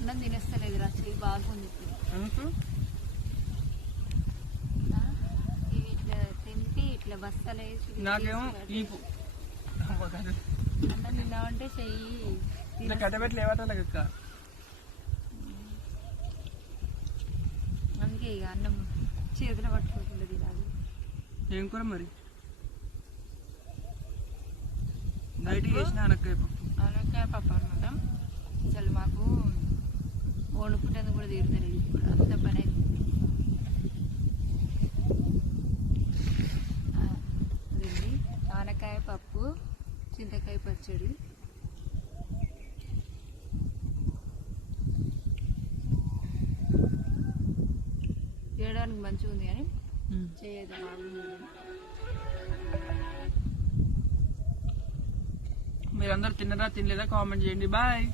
అన్నం తినేస్తలేదు రా చెయ్యి బాగుంది ఇప్పుడు? ఇవి ఇట్లా తింటే ఇట్లా నాకేమో. అన్నం తిన్నామంటే చెయ్యి అందుకే ఇక అన్నం చేతిలో తినాలి ఏం కూర మరి? బయటికి వేసిన అనక్కాయ పప్పు వండుకుంటేందుకు కూడా తీరుతలేదు ఇప్పుడు అంత పని. అయింది ఆనకాయ పప్పు చింతకాయ పచ్చడి. చేయడానికి మంచిగా ఉంది కానీ చేయదు మీరందరూ తిన్నరా తినలేదా? కామెంట్ చేయండి. బాయ్.